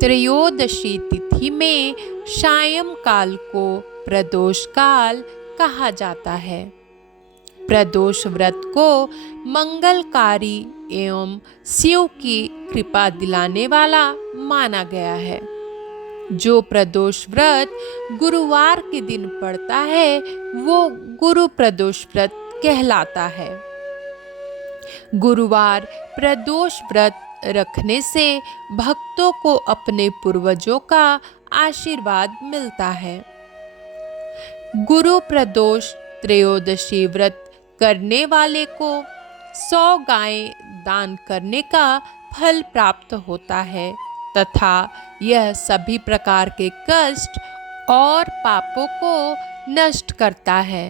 त्रयोदशी तिथि में सायंकाल को प्रदोष काल कहा जाता है। प्रदोष व्रत को मंगलकारी एवं शिव की कृपा दिलाने वाला माना गया है। जो प्रदोष व्रत गुरुवार के दिन पड़ता है वो गुरु प्रदोष व्रत कहलाता है। गुरुवार प्रदोष व्रत रखने से भक्तों को अपने पूर्वजों का आशीर्वाद मिलता है। गुरु प्रदोष त्रयोदशी व्रत करने वाले को 100 गायें दान करने का फल प्राप्त होता है तथा यह सभी प्रकार के कष्ट और पापों को नष्ट करता है।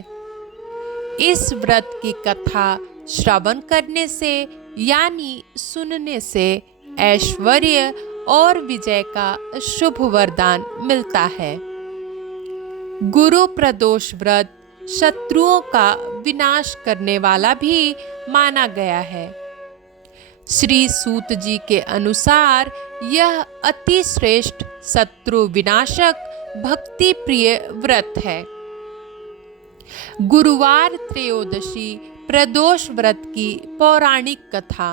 इस व्रत की कथा श्रवण करने से यानी सुनने से ऐश्वर्य और विजय का शुभ वरदान मिलता है। गुरु प्रदोष व्रत शत्रुओं का विनाश करने वाला भी माना गया है। श्री सूत जी के अनुसार यह अति श्रेष्ठ शत्रु विनाशक भक्ति प्रिय व्रत है। गुरुवार त्रयोदशी प्रदोष व्रत की पौराणिक कथा।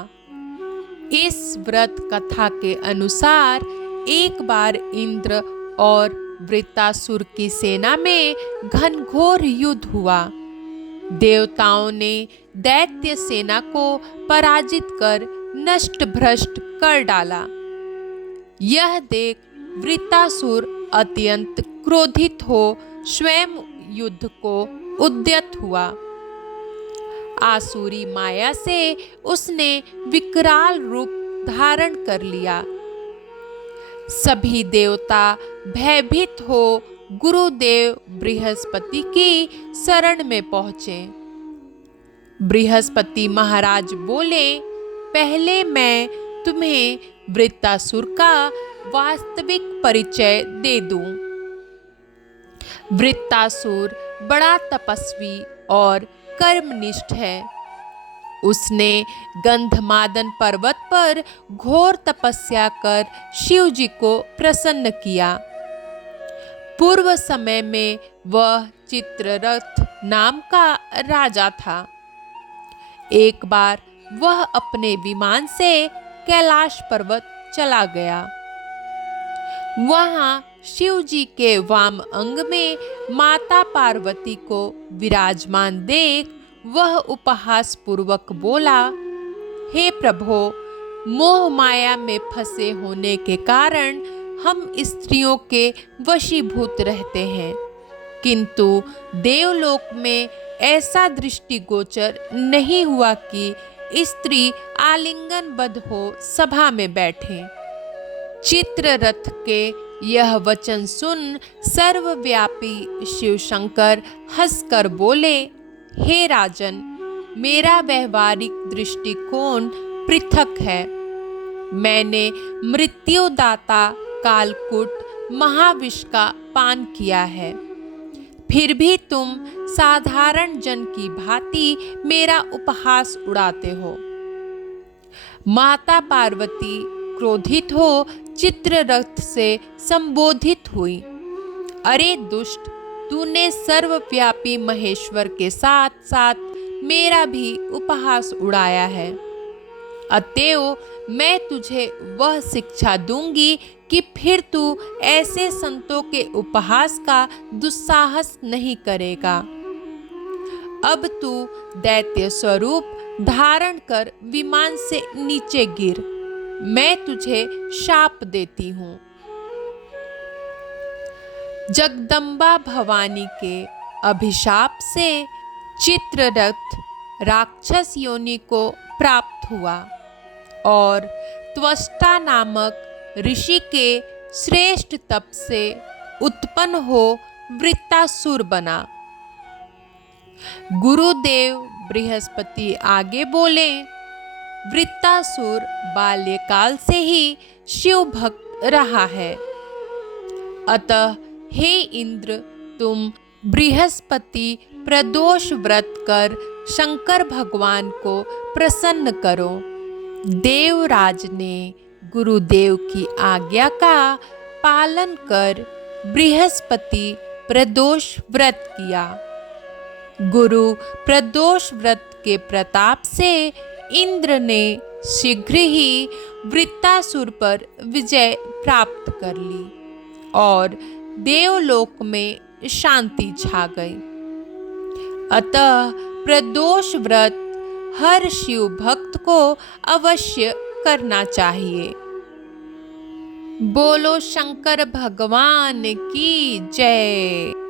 इस व्रत कथा के अनुसार एक बार इंद्र और वृत्तासुर की सेना में घनघोर युद्ध हुआ। देवताओं ने दैत्य सेना को पराजित कर नष्ट भ्रष्ट कर डाला। यह देख वृत्तासुर अत्यंत क्रोधित हो स्वयं युद्ध को उद्यत हुआ। आसुरी माया से उसने विकराल रूप धारण कर लिया। सभी देवता भयभीत हो गुरुदेव बृहस्पति की शरण में पहुंचे। बृहस्पति महाराज बोले, पहले मैं तुम्हें वृत्तासुर का वास्तविक परिचय दे दूं। वृत्तासुर बड़ा तपस्वी और कर्मनिष्ठ है। उसने गंधमादन पर्वत पर घोर तपस्या कर शिव जी को प्रसन्न किया। पूर्व समय में वह चित्ररथ नाम का राजा था। एक बार वह अपने विमान से कैलाश पर्वत चला गया। वहां शिव जी के वाम अंग में माता पार्वती को विराजमान देख वह उपहास पूर्वक बोला, हे प्रभो, मोह माया में फंसे होने के कारण हम स्त्रियों के वशीभूत रहते हैं, किंतु देवलोक में ऐसा दृष्टिगोचर नहीं हुआ कि स्त्री आलिंगनबद्ध हो सभा में बैठे। चित्ररथ के यह वचन सुन सर्वव्यापी शिव शंकर हंसकर बोले, हे राजन, मेरा व्यवहारिक दृष्टिकोण पृथक है। मैंने मृत्युदाता कालकूट महाविष का पान किया है, फिर भी तुम साधारण जन की भांति मेरा उपहास उड़ाते हो। माता पार्वती क्रोधित हो चित्ररथ से संबोधित हुई, अरे दुष्ट, तूने सर्वव्यापी महेश्वर के साथ साथ मेरा भी उपहास उड़ाया है। अतएव मैं तुझे वह शिक्षा दूंगी कि फिर तू ऐसे संतों के उपहास का दुस्साहस नहीं करेगा। अब तू दैत्य स्वरूप धारण कर विमान से नीचे गिर, मैं तुझे शाप देती हूँ। जगदम्बा भवानी के अभिशाप से चित्ररथ राक्षस योनि को प्राप्त हुआ और त्वष्टा नामक ऋषि के श्रेष्ठ तप से उत्पन्न हो वृत्तासुर बना। गुरुदेव बृहस्पति आगे बोले, वृत्तासुर बाल्यकाल से ही शिव भक्त रहा है। अतः हे इंद्र, तुम बृहस्पति प्रदोष व्रत कर शंकर भगवान को प्रसन्न करो। देवराज ने गुरुदेव की आज्ञा का पालन कर बृहस्पति प्रदोष व्रत किया। गुरु प्रदोष व्रत के प्रताप से इंद्र ने शीघ्र ही वृत्तासुर पर विजय प्राप्त कर ली और देवलोक में शांति छा गई। अतः प्रदोष व्रत हर शिव भक्त को अवश्य करना चाहिए। बोलो शंकर भगवान की जय।